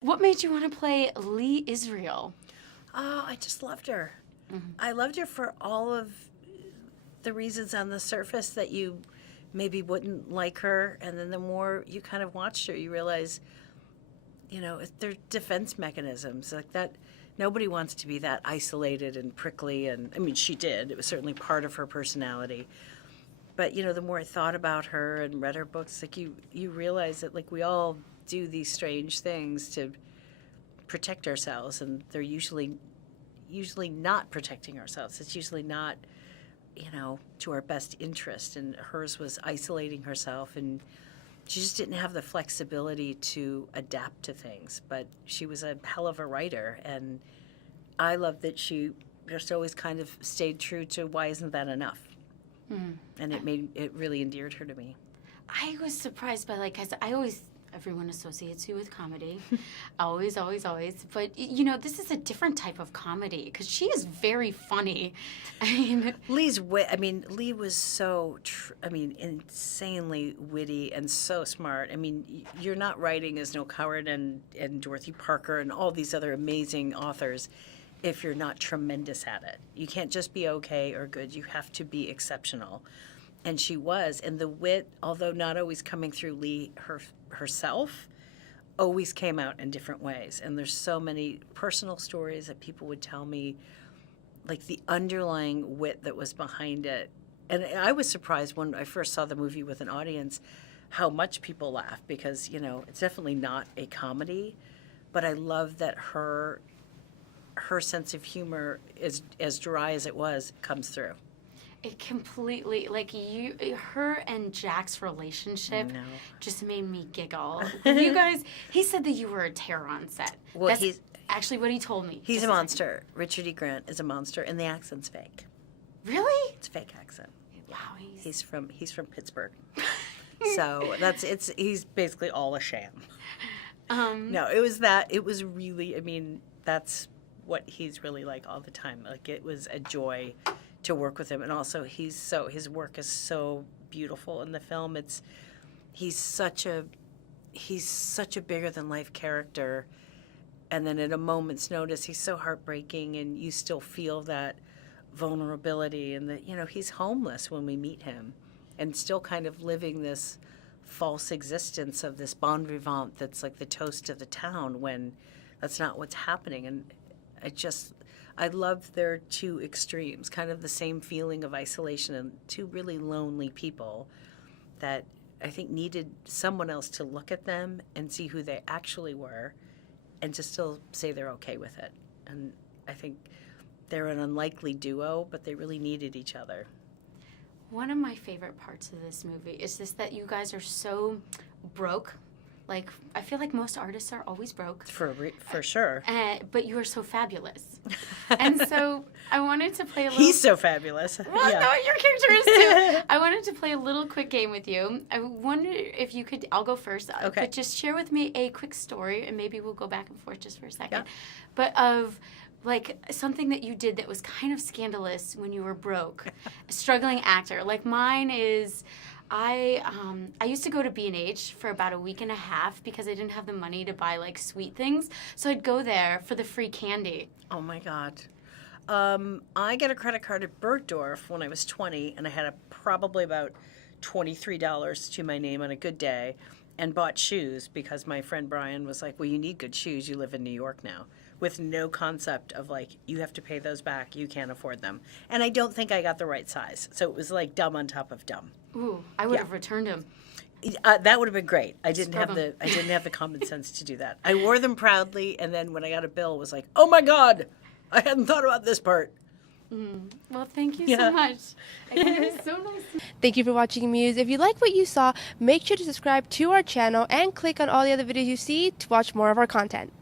What made you want to play Lee Israel? Oh, I just loved her. I loved her for all of the reasons on the surface that you maybe wouldn't like her. And then the more you kind of watched her, you realize, you know, they're defense mechanisms like that. Nobody wants to be that isolated and prickly. And I mean, she did. It was certainly part of her personality. But, you know, the more I thought about her and read her books, like you realize that like we all do these strange things to protect ourselves, and they're usually not protecting ourselves. It's usually not, you know, to our best interest. And hers was isolating herself, and she just didn't have the flexibility to adapt to things. But she was a hell of a writer, and I love that she just always kind of stayed true to why isn't that enough? And it really endeared her to me. I was surprised by, like, 'cause everyone associates you with comedy. always. But, you know, this is a different type of comedy because she is very funny. I mean, Lee was so, insanely witty and so smart. I mean, you're not writing as Noel Coward and Dorothy Parker and all these other amazing authors if you're not tremendous at it. You can't just be okay or good. You have to be exceptional. And she was. And the wit, although not always coming through Lee herself, always came out in different ways. And there's so many personal stories that people would tell me, like the underlying wit that was behind it. And I was surprised when I first saw the movie with an audience how much people laughed because, you know, it's definitely not a comedy. But I love that her sense of humor, is as dry as it was, comes through. it completely, like, her and Jack's relationship just made me giggle. You guys, he said that you were a terror on set. Well, That's actually what he told me. He's a monster. Richard E. Grant is a monster, and the accent's fake. Really? It's a fake accent. Wow. He's from Pittsburgh. So he's basically all a sham. No, it was really, I mean, that's what he's really like all the time. Like, it was a joy to work with him, and also his work is so beautiful in the film. He's such a bigger than life character, and then at a moment's notice he's so heartbreaking, and you still feel that vulnerability, and that, you know, he's homeless when we meet him and still kind of living this false existence of this bon vivant that's like the toast of the town when that's not what's happening. And I love their two extremes, kind of the same feeling of isolation, and two really lonely people that I think needed someone else to look at them and see who they actually were and to still say they're okay with it. And I think they're an unlikely duo, but they really needed each other. One of my favorite parts of this movie is just that you guys are so broke. Like, I feel like most artists are always broke. For sure. But you are so fabulous. And so I wanted to play a little... He's so fabulous. Well, yeah. No, your character is too. I wanted to play a little quick game with you. I wonder if you could... I'll go first. Okay. But just share with me a quick story, and maybe we'll go back and forth just for a second. Yeah. But of... like, something that you did that was kind of scandalous when you were broke. A struggling actor. Like, mine is... I used to go to B&H for about a week and a half because I didn't have the money to buy, like, sweet things. So I'd go there for the free candy. Oh, my God. I got a credit card at Bergdorf when I was 20, and I had probably about $23 to my name on a good day, and bought shoes because my friend Brian was like, well, you need good shoes. You live in New York now. With no concept of, like, you have to pay those back. You can't afford them. And I don't think I got the right size. So it was, like, dumb on top of dumb. Ooh, I would have returned them. That would have been great. I didn't have the common sense to do that. I wore them proudly, and then when I got a bill, it was like, oh, my God, I hadn't thought about this part. Well, thank you so much. It was so nice. Thank you for watching Muse. If you like what you saw, make sure to subscribe to our channel and click on all the other videos you see to watch more of our content.